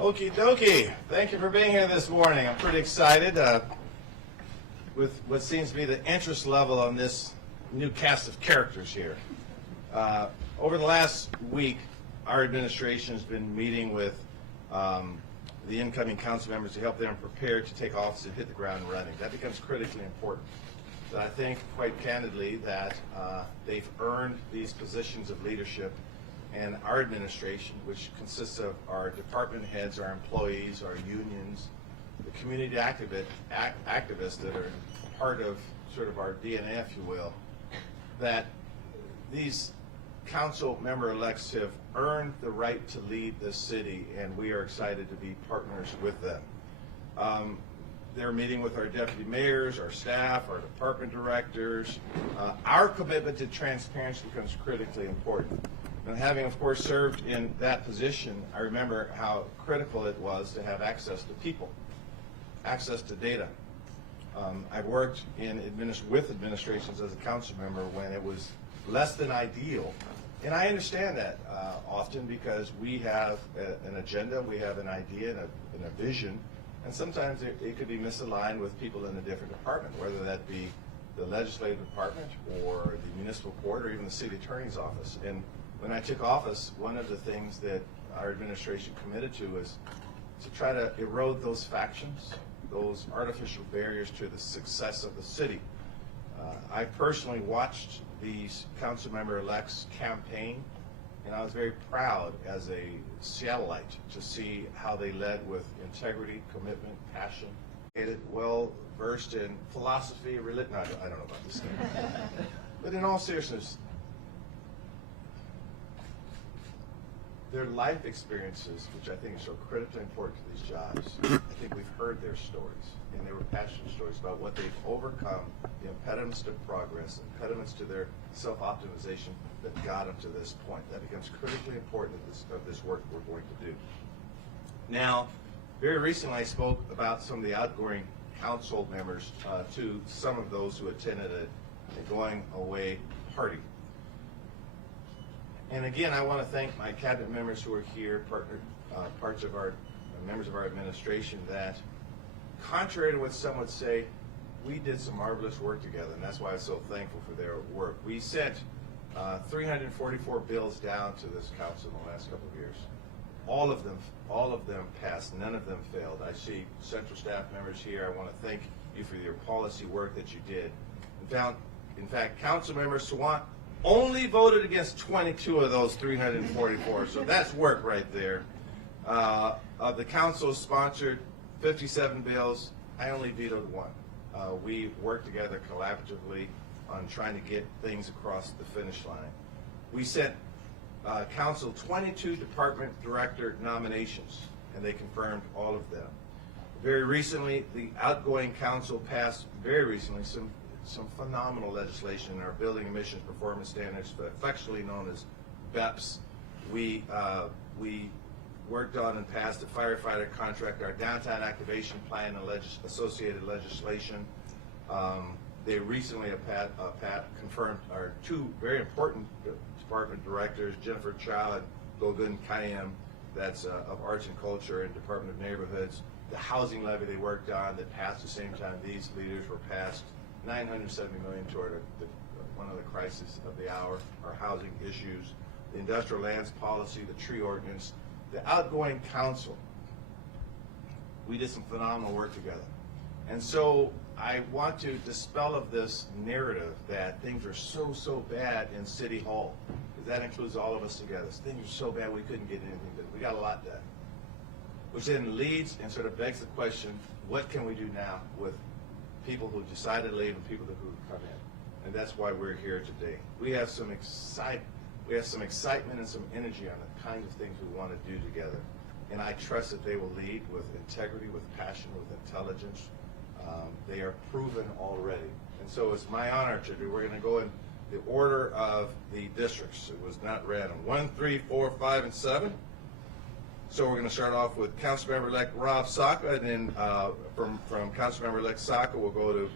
Okie dokie. Thank you for being here this morning. I'm pretty excited with what seems to be the interest level on this new cast of characters here. Over the last week, our administration has been meeting with the incoming council members to help them prepare to take office and hit the ground running. That becomes critically important. But I think, quite candidly, that they've earned these positions of leadership, and our administration, which consists of our department heads, our employees, our unions, the community activists that are part of sort of our DNA, if you will, that these council member-elects have earned the right to lead this city, and we are excited to be partners with them. They're meeting with our deputy mayors, our staff, our department directors. Our commitment to transparency becomes critically important. And having, of course, served in that position, I remember how critical it was to have access to people, access to data. I've worked with administrations as a council member when it was less than ideal. And I understand that often because we have an agenda, we have an idea and a vision, and sometimes it could be misaligned with people in a different department, whether that be the legislative department or the municipal court or even the city attorney's office. And when I took office, one of the things that our administration committed to was to try to erode those factions, those artificial barriers to the success of the city. I personally watched these council member-elects campaign, and I was very proud as a Seattleite to see how they led with integrity, commitment, passion, well versed in philosophy, religion. I don't know about this thing. But in all seriousness, their life experiences, which I think are so critically important to these jobs, I think we've heard their stories, and they were passionate stories about what they've overcome, the impediments to progress, impediments to their self-optimization that got them to this point. That becomes critically important of this work we're going to do. Now, very recently I spoke about some of the outgoing council members to some of those who attended a going away party. And again, I want to thank my cabinet members who are here, parts of our members of our administration, that contrary to what some would say, we did some marvelous work together, and that's why I'm so thankful for their work. We sent 344 bills down to this council in the last couple of years. All of them passed. None of them failed. I see central staff members here. I want to thank you for your policy work that you did. In fact, Councilmember Sawant only voted against 22 of those 344, so that's work right there. Of the council-sponsored 57 bills, I only vetoed one. We worked together collaboratively on trying to get things across the finish line. We sent council 22 department director nominations, and they confirmed all of them. Very recently, the outgoing council passed, some phenomenal legislation in our building emissions performance standards, affectionately known as BEPS. We worked on and passed the firefighter contract, our downtown activation plan, and associated legislation. They recently confirmed our two very important department directors, Jennifer Chow at Gogun Kayam, that's of Arts and Culture and Department of Neighborhoods. The housing levy they worked on that passed the same time these leaders were passed. $970 million toward one of the crises of the hour, our housing issues, the industrial lands policy, the tree ordinance, the outgoing council. We did some phenomenal work together. And so I want to dispel of this narrative that things are so bad in City Hall, because that includes all of us together. Things are so bad we couldn't get anything done. We got a lot done. Which then leads and sort of begs the question, what can we do now with people who decided to leave and people who come in? And that's why we're here today. We have some excitement and some energy on the kinds of things we want to do together. And I trust that they will lead with integrity, with passion, with intelligence. They are proven already. And so it's my honor to do. We're going to go in the order of the districts. It was not random. 1, 3, 4, 5, and 7. So we're going to start off with Councilmember-elect Rob Saka, and then from Councilmember-elect Saka, we'll go to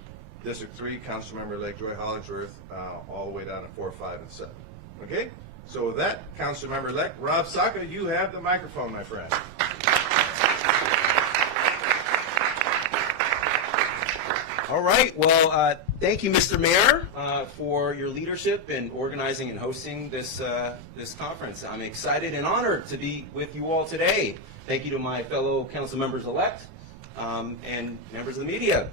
District 3, Councilmember-elect Joy Hollingsworth, all the way down to 4, 5, and 7. Okay? So with that, Councilmember-elect Rob Saka, you have the microphone, my friend. All right. Well, thank you, Mr. Mayor, for your leadership in organizing and hosting this conference. I'm excited and honored to be with you all today. Thank you to my fellow council members-elect and members of the media.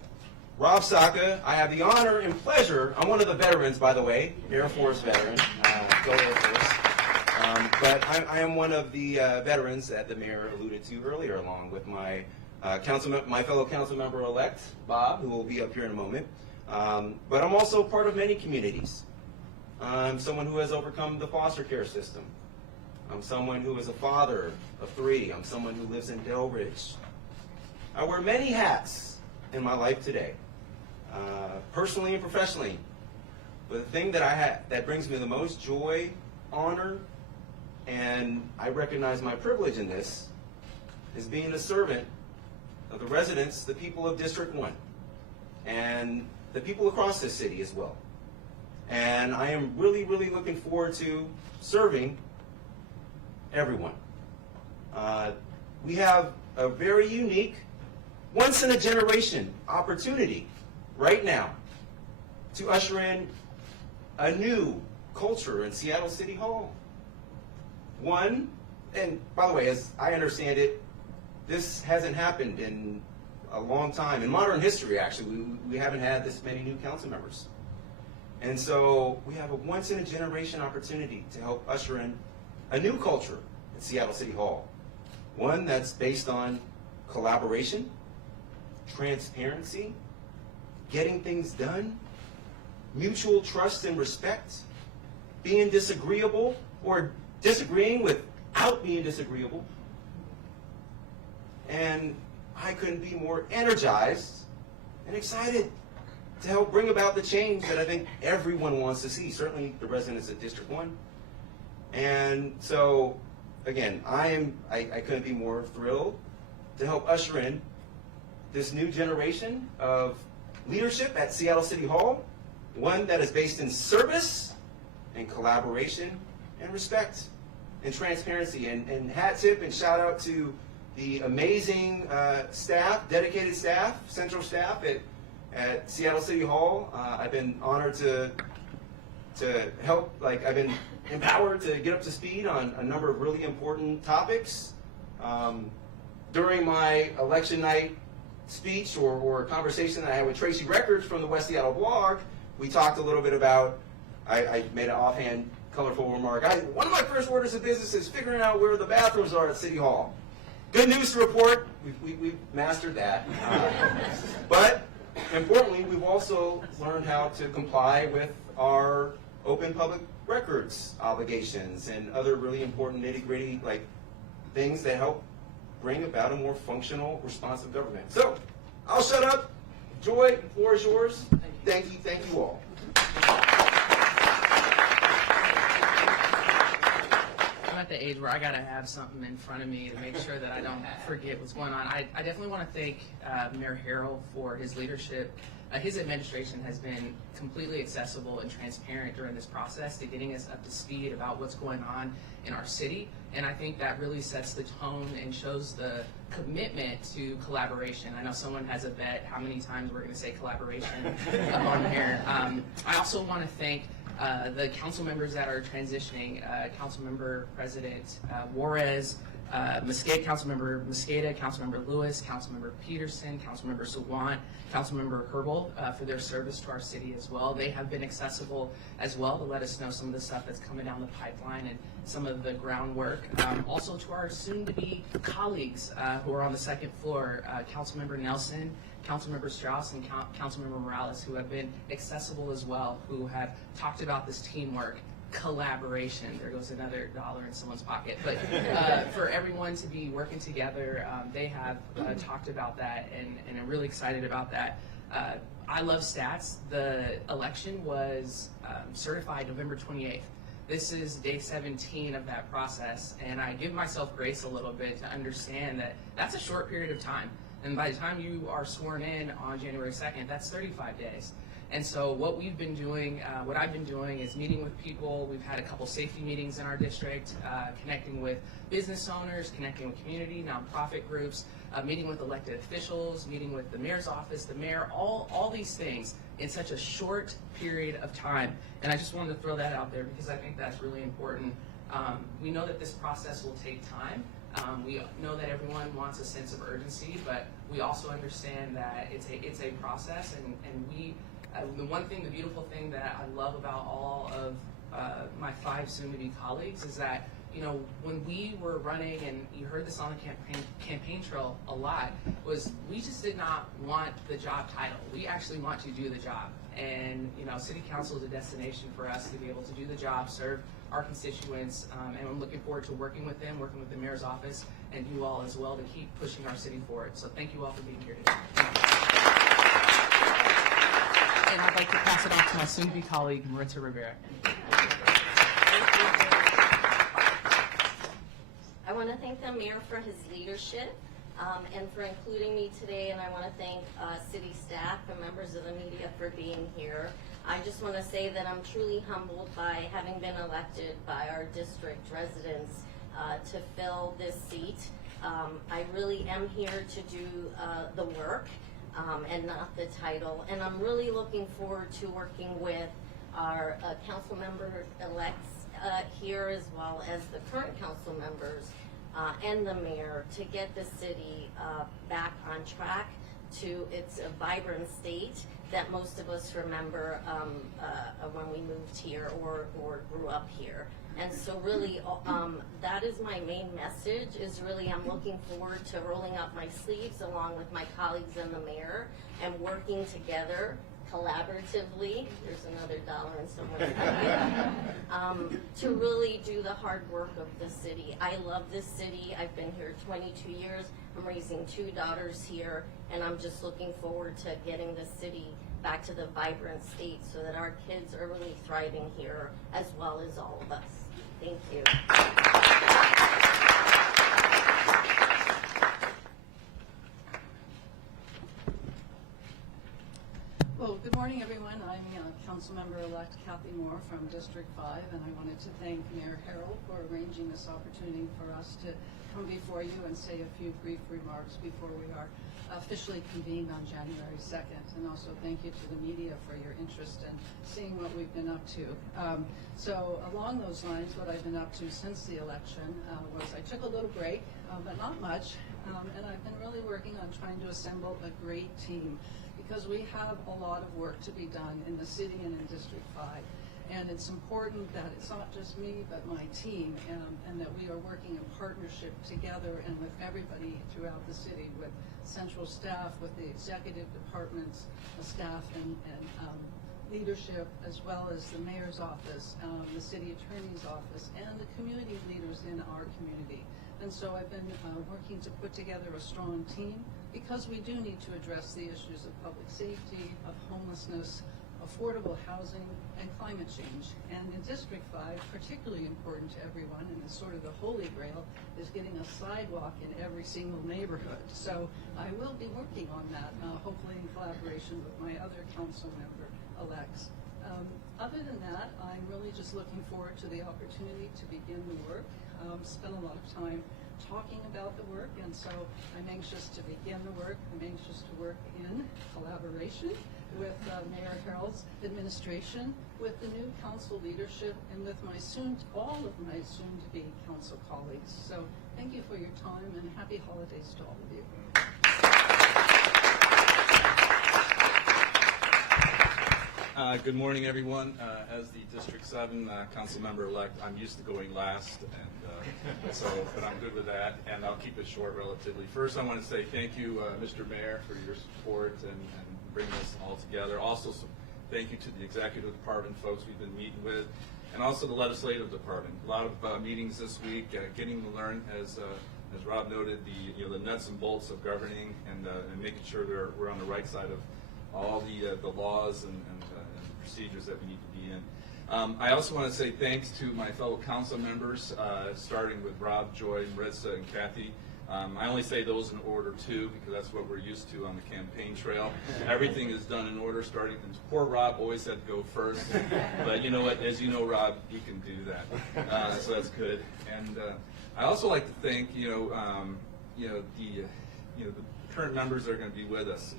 Rob Saka, I have the honor and pleasure. I'm one of the veterans, by the way, Air Force veteran, go Air Force. But I am one of the veterans that the mayor alluded to earlier, along with my my fellow council member-elect, Bob, who will be up here in a moment. But I'm also part of many communities. I'm someone who has overcome the foster care system. I'm someone who is a father of 3. I'm someone who lives in Delridge. I wear many hats in my life today, personally and professionally. But the thing that that brings me the most joy, honor, and I recognize my privilege in this, is being a servant of the residents, the people of District 1, and the people across this city as well. And I am really, really looking forward to serving everyone. We have a very unique, once-in-a-generation opportunity right now to usher in a new culture in Seattle City Hall. One, and by the way, as I understand it, this hasn't happened in a long time. In modern history, actually, we haven't had this many new council members. And so we have a once-in-a-generation opportunity to help usher in a new culture at Seattle City Hall. One that's based on collaboration, transparency, getting things done, mutual trust and respect, being disagreeable or disagreeing without being disagreeable. And I couldn't be more energized and excited to help bring about the change that I think everyone wants to see, certainly the residents of District 1. And so, again, I couldn't be more thrilled to help usher in this new generation of leadership at Seattle City Hall, one that is based in service and collaboration and respect and transparency. And hat tip and shout out to the amazing staff, dedicated staff, central staff at Seattle City Hall. I've been honored to help, I've been empowered to get up to speed on a number of really important topics. During my election night speech or conversation that I had with Tracy Records from the West Seattle blog, we talked a little bit about, I made an offhand, colorful remark. One of my first orders of business is figuring out where the bathrooms are at City Hall. Good news to report, we've mastered that. But importantly, we've also learned how to comply with our open public records obligations and other really important nitty-gritty things that help bring about a more functional, responsive government. So, I'll shut up. Joy, the floor is yours. Thank you all. I'm at the age where I gotta have something in front of me to make sure that I don't forget what's going on. I definitely want to thank Mayor Harrell for his leadership. His administration has been completely accessible and transparent during this process to getting us up to speed about what's going on in our city. And I think that really sets the tone and shows the commitment to collaboration. I know someone has a bet how many times we're going to say collaboration on here. I also want to thank the council members that are transitioning, Councilmember President Juarez, Councilmember Mosqueda, Councilmember Lewis, Councilmember Peterson, Councilmember Sawant, Councilmember Herbal for their service to our city as well. They have been accessible as well to let us know some of the stuff that's coming down the pipeline and some of the groundwork. Also to our soon-to-be colleagues who are on the second floor, Councilmember Nelson, Councilmember Strauss, and Councilmember Morales, who have been accessible as well, who have talked about this teamwork, collaboration. There goes another dollar in someone's pocket. But for everyone to be working together, they have talked about that, and I'm really excited about that. I love stats. The election was certified November 28th. This is day 17 of that process, and I give myself grace a little bit to understand that that's a short period of time. And by the time you are sworn in on January 2nd, that's 35 days. And so what we've been doing, what I've been doing is meeting with people. We've had a couple safety meetings in our district, connecting with business owners, connecting with community, nonprofit groups, meeting with elected officials, meeting with the mayor's office, the mayor, all these things in such a short period of time. And I just wanted to throw that out there because I think that's really important. We know that this process will take time. We know that everyone wants a sense of urgency, but we also understand that it's a process, and we, the beautiful thing that I love about all of my 5 soon-to-be colleagues is that, you know, when we were running, and you heard this on the campaign trail a lot, was we just did not want the job title. We actually want to do the job. And, you know, city council is a destination for us to be able to do the job, serve our constituents, and I'm looking forward to working with them, working with the mayor's office, and you all as well to keep pushing our city forward. So thank you all for being here today. And I'd like to pass it off to my soon-to-be colleague, Maritza Rivera. I want to thank the mayor for his leadership and for including me today, and I want to thank city staff and members of the media for being here. I just want to say that I'm truly humbled by having been elected by our district residents to fill this seat. I really am here to do the work and not the title, and I'm really looking forward to working with our council member-elects here, as well as the current council members and the mayor, to get the city back on track to its vibrant state that most of us remember when we moved here or grew up here. And so really, that is my main message, is really I'm looking forward to rolling up my sleeves along with my colleagues and the mayor and working together collaboratively, there's another dollar in someone's to really do the hard work of the city. I love this city. I've been here 22 years. I'm raising 2 daughters here, and I'm just looking forward to getting the city back to the vibrant state so that our kids are really thriving here, as well as all of us. Thank you. Well, good morning, everyone. I'm Councilmember-elect Cathy Moore from District 5, and I wanted to thank Mayor Harrell for arranging this opportunity for us to come before you and say a few brief remarks before we are officially convened on January 2nd. And also thank you to the media for your interest in seeing what we've been up to. So along those lines, what I've been up to since the election was I took a little break, but not much, and I've been really working on trying to assemble a great team, because we have a lot of work to be done in the city and in District 5. And it's important that it's not just me, but my team, and that we are working in partnership together and with everybody throughout the city, with central staff, with the executive departments, the staff and leadership, as well as the mayor's office, the city attorney's office, and the community leaders in our community. And so I've been working to put together a strong team, because we do need to address the issues of public safety, of homelessness, affordable housing, and climate change. And in District 5, particularly important to everyone, and it's sort of the holy grail, is getting a sidewalk in every single neighborhood. So I will be working on that, hopefully in collaboration with my other council member-elects. Other than that, I'm really just looking forward to the opportunity to begin the work. Spent a lot of time talking about the work, and so I'm anxious to begin the work. I'm anxious to work in collaboration with Mayor Harrell's administration, with the new council leadership, and with all of my soon-to-be council colleagues. So thank you for your time, and happy holidays to all of you. Good morning, everyone. As the District 7 council member-elect, I'm used to going last, and but I'm good with that, and I'll keep it short relatively. First, I want to say thank you, Mr. Mayor, for your support and bringing this all together. Also, thank you to the executive department folks we've been meeting with, and also the legislative department. A lot of meetings this week, getting to learn, as Rob noted, the nuts and bolts of governing and making sure we're on the right side of all the laws and procedures that we need to be in. I also want to say thanks to my fellow council members, starting with Rob, Joy, Maritza, and Cathy. I only say those in order too, because that's what we're used to on the campaign trail. Everything is done in order, starting, and poor Rob always had to go first. But you know what, as you know, Rob, he can do that. So that's good. And I also like to thank, the current members that are going to be with us.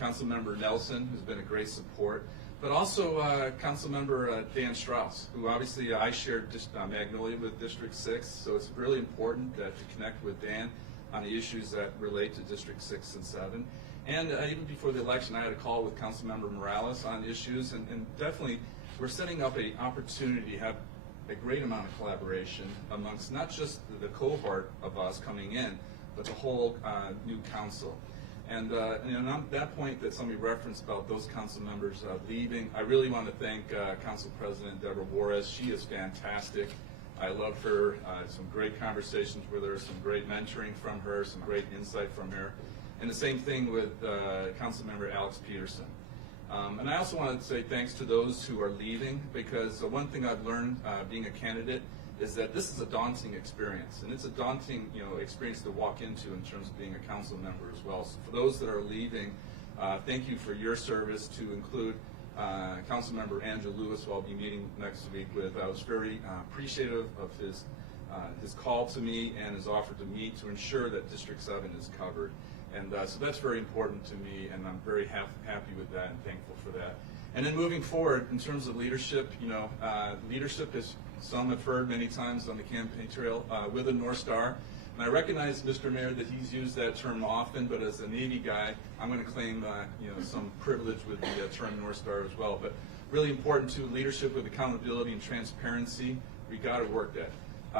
Councilmember Nelson, who's been a great support, but also Councilmember Dan Strauss, who obviously I shared Magnolia with District 6, so it's really important to connect with Dan on the issues that relate to District 6 and 7. And even before the election, I had a call with Councilmember Morales on issues, and definitely we're setting up an opportunity to have a great amount of collaboration amongst not just the cohort of us coming in, but the whole new council. And on that point that somebody referenced about those council members leaving, I really want to thank Council President Deborah Juarez. She is fantastic. I love her. Some great conversations with her, some great mentoring from her, some great insight from her. And the same thing with Councilmember Alex Peterson. And I also want to say thanks to those who are leaving, because one thing I've learned being a candidate is that this is a daunting experience, and it's a daunting experience to walk into in terms of being a council member as well. So for those that are leaving, thank you for your service, to include Councilmember Andrew Lewis, who I'll be meeting next week with. I was very appreciative of his call to me and his offer to me to ensure that District 7 is covered. And so that's very important to me, and I'm very happy with that and thankful for that. And then moving forward, in terms of leadership, leadership is, some have heard many times on the campaign trail, with a North Star. And I recognize, Mr. Mayor, that he's used that term often, but as a Navy guy, I'm going to claim some privilege with the term North Star as well. But really important too, leadership with accountability and transparency. We got to work that.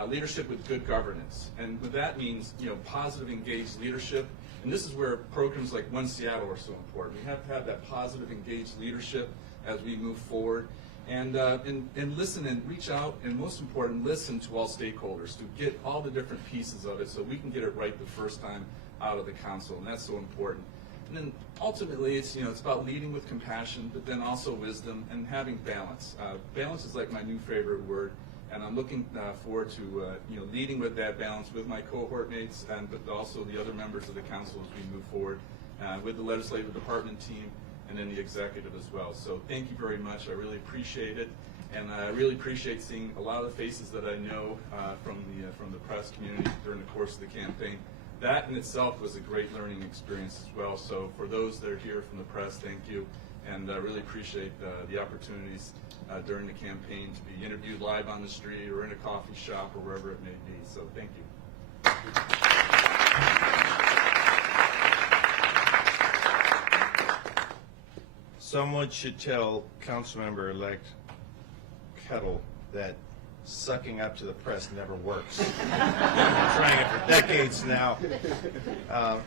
Leadership with good governance, and what that means, positive, engaged leadership. And this is where programs like One Seattle are so important. We have to have that positive, engaged leadership as we move forward. And listen and reach out, and most important, listen to all stakeholders to get all the different pieces of it so we can get it right the first time out of the council, and that's so important. And then ultimately, it's about leading with compassion, but then also wisdom and having balance. Balance is like my new favorite word, and I'm looking forward to leading with that balance with my cohort mates, but also the other members of the council as we move forward with the legislative department team, and then the executive as well. So thank you very much. I really appreciate it, and I really appreciate seeing a lot of the faces that I know from the press community during the course of the campaign. That in itself was a great learning experience as well. So for those that are here from the press, thank you, and I really appreciate the opportunities during the campaign to be interviewed live on the street or in a coffee shop or wherever it may be. So thank you. Someone should tell Councilmember-elect Kettle that sucking up to the press never works. I've been trying it for decades now.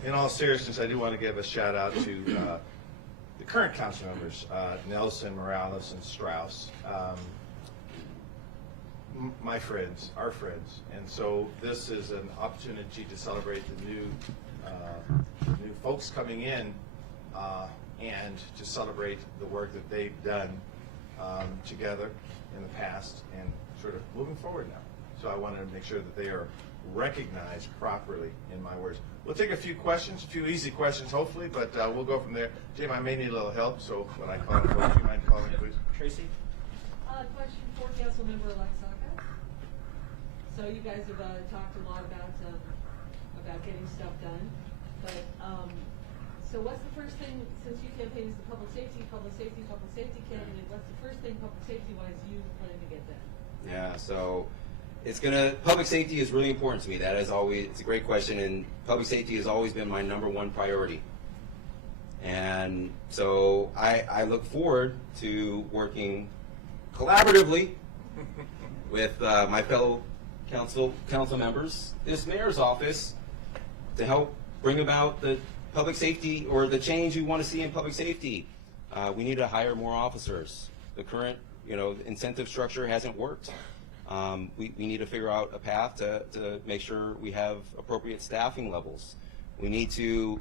In all seriousness, I do want to give a shout out to the current council members, Nelson, Morales, and Strauss. My friends, our friends. And so this is an opportunity to celebrate the new folks coming in, and to celebrate the work that they've done together in the past and sort of moving forward now. So I wanted to make sure that they are recognized properly in my words. We'll take a few questions, a few easy questions hopefully, but we'll go from there. Jim, I may need a little help, so when I call it, would you mind calling, please? Tracy? Question for Councilmember-elect Saka. So you guys have talked a lot about getting stuff done, but so what's the first thing, since you campaign as the public safety candidate, what's the first thing public safety-wise you plan to get done? Yeah, so public safety is really important to me. That is always, it's a great question, and public safety has always been my #1 priority. And so I look forward to working collaboratively with my fellow council members, this mayor's office, to help bring about the public safety, or the change we want to see in public safety. We need to hire more officers. The current, incentive structure hasn't worked. We need to figure out a path to make sure we have appropriate staffing levels. We need to,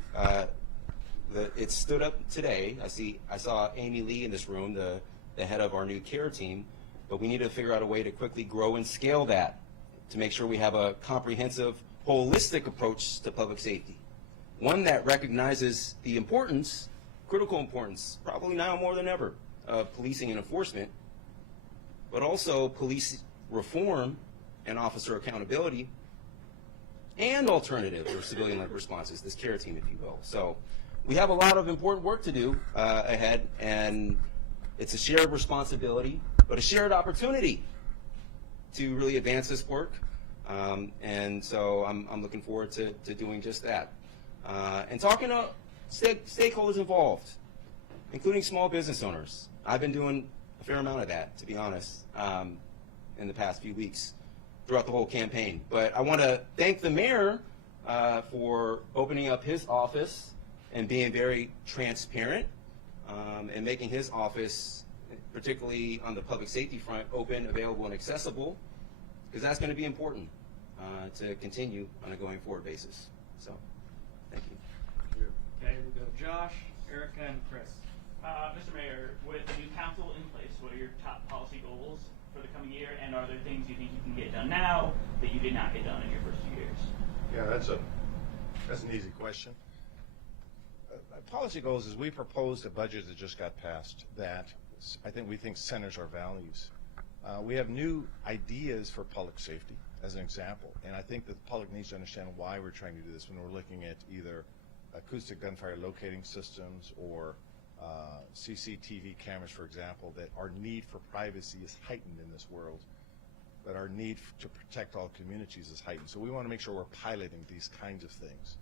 it stood up today. I saw Amy Lee in this room, the head of our new care team, but we need to figure out a way to quickly grow and scale that to make sure we have a comprehensive holistic approach to public safety, one that recognizes the importance, critical importance, probably now more than ever, of policing and enforcement, but also police reform and officer accountability, and alternative or civilian-led responses, this care team, if you will. So we have a lot of important work to do ahead, and it's a shared responsibility, but a shared opportunity to really advance this work. And so I'm looking forward to doing just that. And talking to stakeholders involved, including small business owners. I've been doing a fair amount of that, to be honest, in the past few weeks throughout the whole campaign. But I want to thank the mayor for opening up his office and being very transparent and making his office, particularly on the public safety front, open, available, and accessible, because that's going to be important to continue on a going forward basis. So, thank you. Okay, we'll go Josh, Erica, and Chris. Mr. Mayor, with the new council in place, what are your top policy goals for the coming year, and are there things you think you can get done now that you did not get done in your first 2 years? Yeah, that's an easy question. Policy goals is we proposed a budget that just got passed that we think centers our values. We have new ideas for public safety, as an example, and I think that the public needs to understand why we're trying to do this when we're looking at either acoustic gunfire locating systems or CCTV cameras, for example, that our need for privacy is heightened in this world, that our need to protect all communities is heightened. So we want to make sure we're piloting these kinds of things.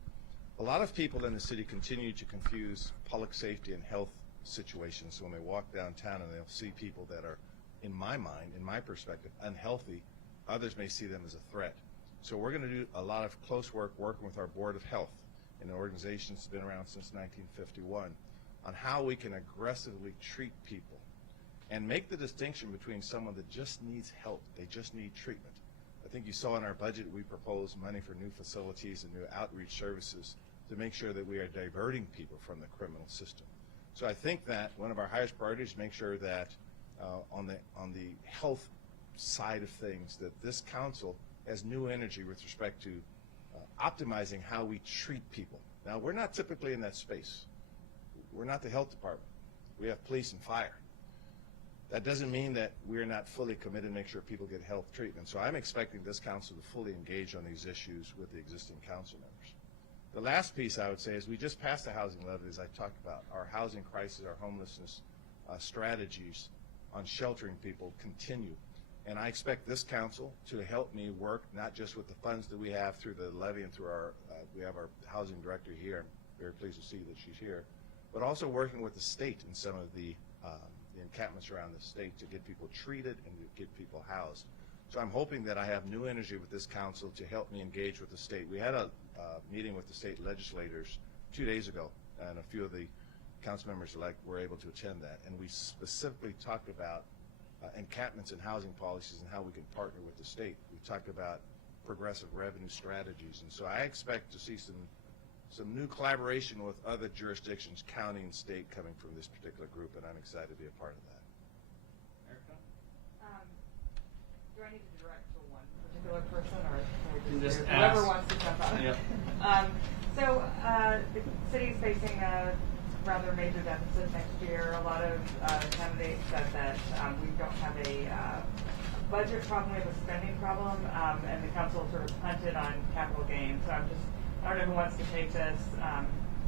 A lot of people in the city continue to confuse public safety and health situations. So when they walk downtown and they'll see people that are, in my mind, in my perspective, unhealthy, others may see them as a threat. So we're going to do a lot of close work working with our Board of Health, an organization that's been around since 1951, on how we can aggressively treat people and make the distinction between someone that just needs help, they just need treatment. I think you saw in our budget we proposed money for new facilities and new outreach services to make sure that we are diverting people from the criminal system. So I think that one of our highest priorities is make sure that on the health side of things, that this council has new energy with respect to optimizing how we treat people. Now, we're not typically in that space. We're not the health department. We have police and fire. That doesn't mean that we're not fully committed to make sure people get health treatment. So I'm expecting this council to fully engage on these issues with the existing council members. The last piece I would say is we just passed the housing levy, as I talked about. Our housing crisis, our homelessness strategies on sheltering people continue. And I expect this council to help me work not just with the funds that we have through the levy and through our, we have our housing director here. I'm very pleased to see that she's here. But also working with the state in some of the encampments around the state to get people treated and to get people housed. So I'm hoping that I have new energy with this council to help me engage with the state. We had a meeting with the state legislators 2 days ago, and a few of the council members-elect were able to attend that. And we specifically talked about encampments and housing policies and how we can partner with the state. We talked about progressive revenue strategies. And so I expect to see some new collaboration with other jurisdictions, county and state, coming from this particular group, and I'm excited to be a part of that. Erica? Do I need to direct to one particular person, or can we Just just ask. whoever wants to jump on? Yep. So the city is facing a rather major deficit next year. A lot of candidates said that we don't have a budget problem, we have a spending problem, and the council sort of punted on capital gains. So I don't know who wants to take this.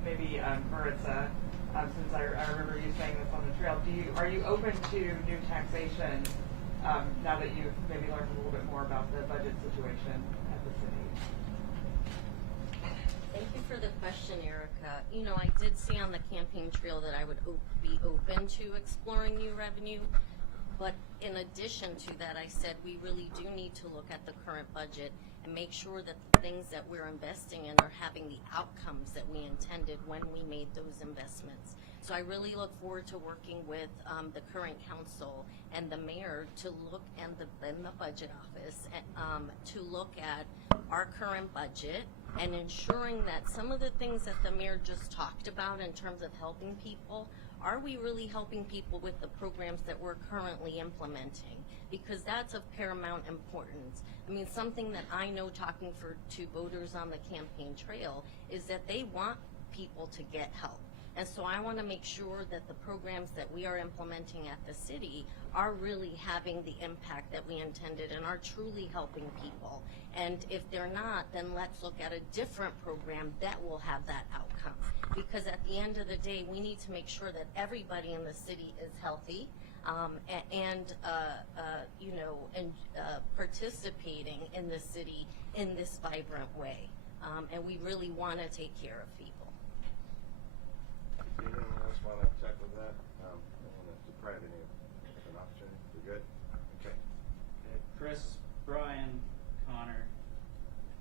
Maybe Maritza, since I remember you saying this on the trail. Are you open to new taxation now that you've maybe learned a little bit more about the budget situation at the city? Thank you for the question, Erica. You know, I did say on the campaign trail that I would be open to exploring new revenue. But in addition to that, I said we really do need to look at the current budget and make sure that the things that we're investing in are having the outcomes that we intended when we made those investments. So I really look forward to working with the current council and the mayor to look, and the budget office, to look at our current budget and ensuring that some of the things that the mayor just talked about in terms of helping people are we really helping people with the programs that we're currently implementing? Because that's of paramount importance. I mean, something that I know talking to voters on the campaign trail is that they want people to get help. And so I want to make sure that the programs that we are implementing at the city are really having the impact that we intended and are truly helping people. And if they're not, then let's look at a different program that will have that outcome. Because at the end of the day, we need to make sure that everybody in the city is healthy and participating in the city in this vibrant way. And we really want to take care of people. Anyone else want to tackle that? I don't want to deprive any of an opportunity. We're good? Okay. Chris, Brian, Connor,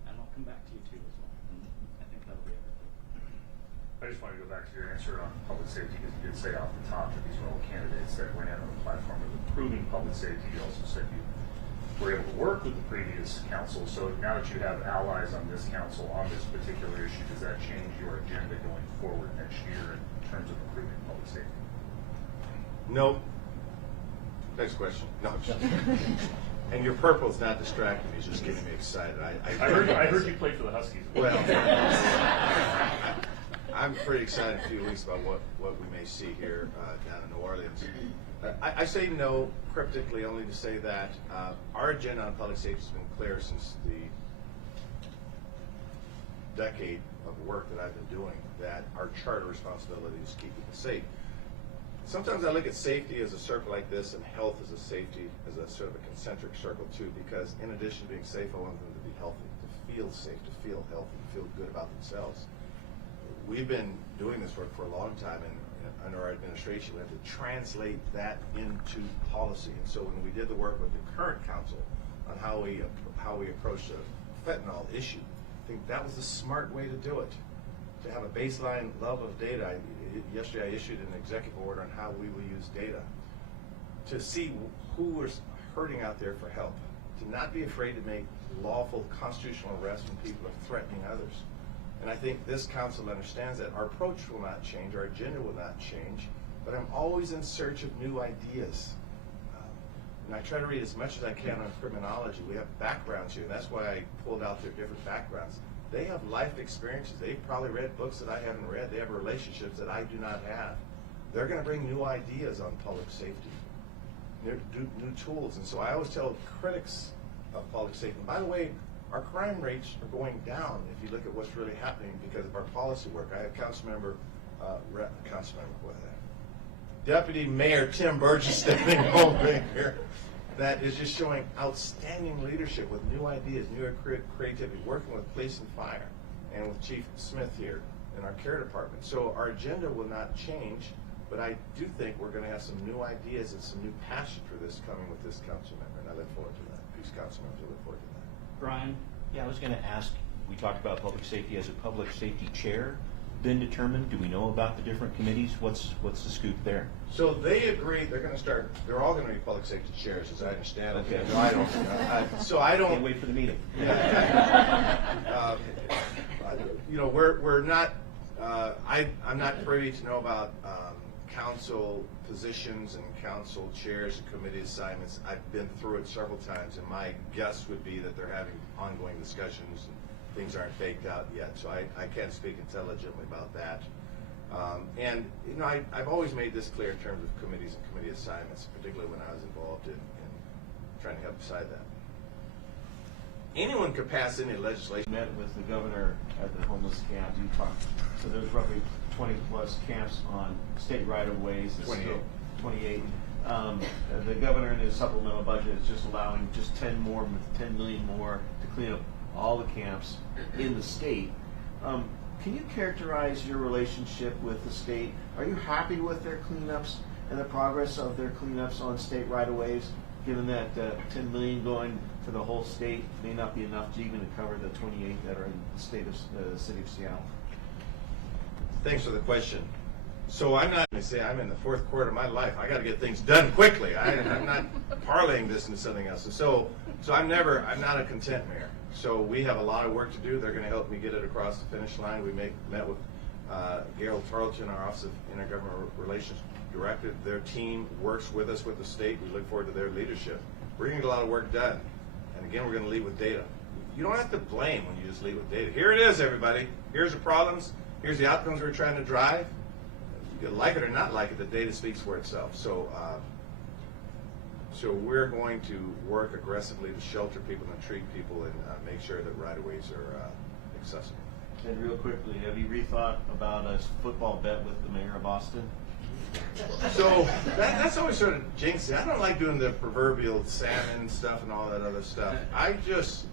and I'll come back to you too as well. I think that'll be everything. I just want to go back to your answer on public safety, because you did say off the top that these were all candidates that went in on the platform of improving public safety. You also said you were able to work with the previous council. So now that you have allies on this council on this particular issue, does that change your agenda going forward next year in terms of improving public safety? No. Next question. No. And your purple's not distracting me; it's just getting me excited. I heard you played for the Huskies. Well, I'm pretty excited in a few weeks about what we may see here down in New Orleans. I say no cryptically only to say that our agenda on public safety has been clear since the decade of work that I've been doing, that our charter responsibility is keeping us safe. Sometimes I look at safety as a circle like this and health as a safety, as a sort of a concentric circle too, because in addition to being safe, I want them to be healthy, to feel safe, to feel healthy, to feel good about themselves. We've been doing this work for a long time, and under our administration, we have to translate that into policy. And so when we did the work with the current council on how we approach the fentanyl issue, I think that was the smart way to do it. To have a baseline love of data. Yesterday I issued an executive order on how we will use data to see who is hurting out there for help. To not be afraid to make lawful constitutional arrests when people are threatening others. And I think this council understands that. Our approach will not change, our agenda will not change, but I'm always in search of new ideas. And I try to read as much as I can on criminology. We have backgrounds here, and that's why I pulled out their different backgrounds. They have life experiences. They've probably read books that I haven't read. They have relationships that I do not have. They're going to bring new ideas on public safety, new tools. And so I always tell critics of public safety, and by the way, our crime rates are going down if you look at what's really happening because of our policy work. I have Deputy Mayor Tim Burgess standing over here that is just showing outstanding leadership with new ideas, new creativity, working with police and fire, and with Chief Smith here in our care department. So our agenda will not change, but I do think we're going to have some new ideas and some new passion for this coming with this council member, and I look forward to that. These council members, I look forward to that. Brian? Yeah, I was going to ask, we talked about public safety. Has a public safety chair been determined? Do we know about the different committees? What's the scoop there? So they agree they're going to start, they're all going to be public safety chairs, as I understand it. Okay. No, I don't. So I don't. Can't wait for the meeting. We're not, I'm not privy to know about council positions and council chairs and committee assignments. I've been through it several times, and my guess would be that they're having ongoing discussions and things aren't baked out yet. So I can't speak intelligently about that. I've always made this clear in terms of committees and committee assignments, particularly when I was involved in trying to help decide that. Anyone could pass any legislation. Met with the governor at the homeless camp. You talked, so there's roughly 20 plus camps on state right of ways. 28. The governor in his supplemental budget is just allowing just 10 million more to clean up all the camps in the state. Can you characterize your relationship with the state? Are you happy with their cleanups and the progress of their cleanups on state right of ways, given that 10 million going for the whole state may not be enough to even to cover the 28 that are in the state of the city of Seattle? Thanks for the question. So I'm not going to say I'm in the fourth quarter of my life. I got to get things done quickly. I'm not parlaying this into something else. So I'm not a content mayor. So we have a lot of work to do. They're going to help me get it across the finish line. We met with Gail Tarleton, our Office of Intergovernmental Relations Director, their team works with us with the state. We look forward to their leadership. We're going to get a lot of work done. And again, we're going to lead with data. You don't have to blame when you just lead with data. Here it is, everybody. Here's the problems. Here's the outcomes we're trying to drive. You like it or not like it, the data speaks for itself. So we're going to work aggressively to shelter people and treat people and make sure that right-of-ways are accessible. And real quickly, have you rethought about a football bet with the mayor of Austin? So that's always sort of jinxing. I don't like doing the proverbial salmon stuff and all that other stuff. I just,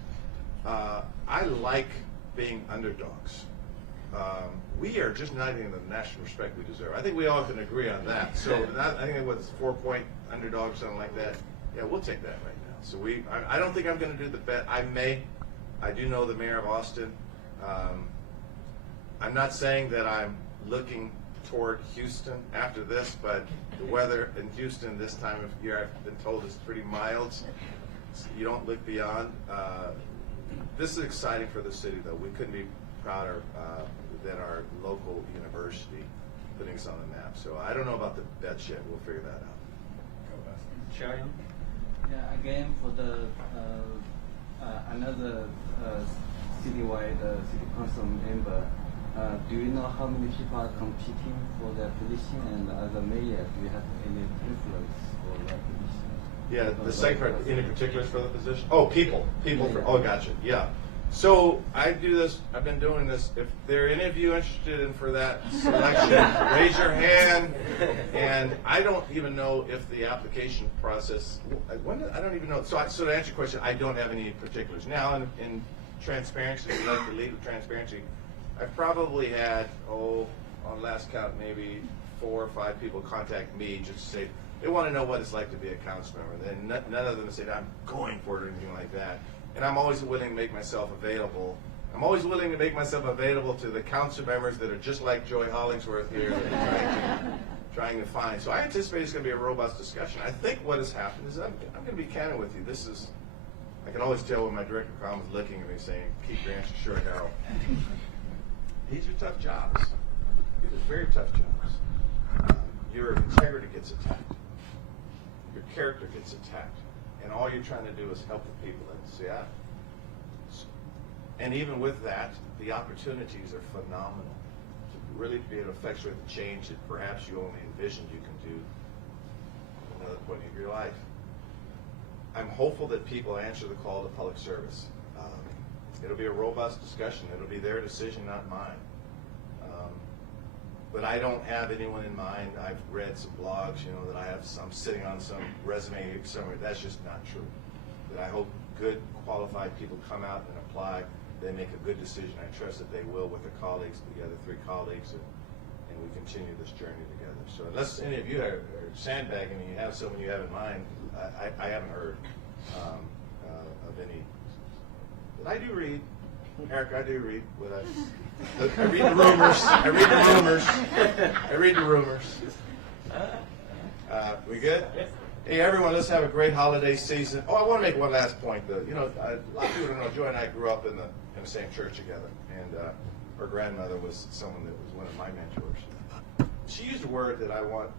I like being underdogs. We are just not getting the national respect we deserve. I think we all can agree on that. So I think it was 4-point underdog, something like that. Yeah, we'll take that right now. So I don't think I'm going to do the bet. I do know the mayor of Austin. I'm not saying that I'm looking toward Houston after this, but the weather in Houston this time of year, I've been told, is pretty mild. You don't look beyond. This is exciting for the city, though. We couldn't be prouder than our local university putting us on the map. So I don't know about the bet yet. We'll figure that out. Sharon? Yeah, again, for the another citywide city council member, do you know how many people are competing for that position? And as a mayor, do you have any preference for that position? Yeah, the second part, any particulars for the position? Oh, people. Gotcha. Yeah. So I do this, I've been doing this. If there are any of you interested in for that selection, raise your hand. And I don't even know if the application process, I don't even know. So to answer your question, I don't have any particulars. Now, in transparency, if you'd like to lead with transparency, I've probably had, on last count, maybe 4 or 5 people contact me just to say, they want to know what it's like to be a council member. Then none of them say, I'm going for it or anything like that. And I'm always willing to make myself available. I'm always willing to make myself available to the council members that are just like Joy Hollingsworth here that are trying to find. So I anticipate it's going to be a robust discussion. I think what has happened is I'm going to be candid with you. I can always tell when my director of comm is looking at me saying, keep your answers short, Harold. These are tough jobs. These are very tough jobs. Your integrity gets attacked. Your character gets attacked. And all you're trying to do is help the people in Seattle. And even with that, the opportunities are phenomenal. To really be able to effectuate the change that perhaps you only envisioned you can do at another point of your life. I'm hopeful that people answer the call to public service. It'll be a robust discussion. It'll be their decision, not mine. But I don't have anyone in mind. I've read some blogs, that I'm sitting on some resume somewhere. That's just not true. That I hope good, qualified people come out and apply. They make a good decision. I trust that they will with their colleagues, the other 3 colleagues, and we continue this journey together. So unless any of you are sandbagging and you have someone you have in mind, I haven't heard of any. But I do read. Eric, I do read what I read the rumors. I read the rumors. We good? Hey, everyone, let's have a great holiday season. I want to make one last point, though. A lot of people don't know, Joy and I grew up in the same church together, and her grandmother was someone that was one of my mentors. She used a word that I want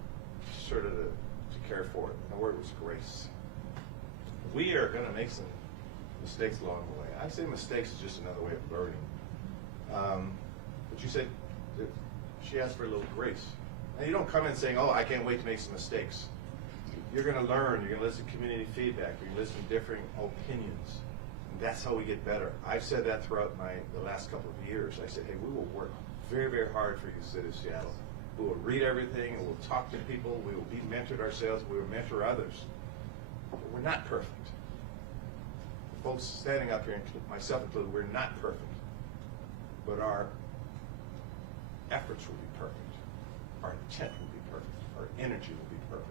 sort of to care for, and the word was grace. We are going to make some mistakes along the way. I say mistakes is just another way of learning. But you said that she asked for a little grace. And you don't come in saying, I can't wait to make some mistakes. You're going to learn. You're going to listen to community feedback. You're going to listen to differing opinions. And that's how we get better. I've said that throughout the last couple of years. I said, hey, we will work very, very hard for you, City of Seattle. We will read everything, and we'll talk to people. We will be mentored ourselves. We will mentor others. But we're not perfect. Folks standing up here, myself included, we're not perfect. But our efforts will be perfect. Our intent will be perfect. Our energy will be perfect.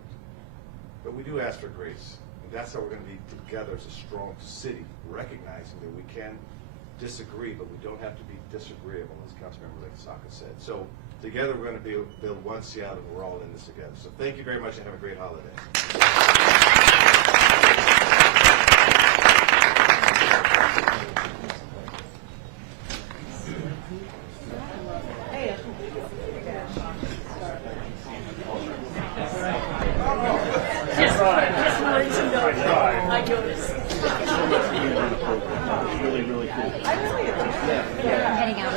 But we do ask for grace. And that's how we're going to be together as a strong city, recognizing that we can disagree, but we don't have to be disagreeable, as Councilmember-elect Saka said. So together we're going to build one Seattle, and we're all in this together. So thank you very much, and have a great holiday. Yes.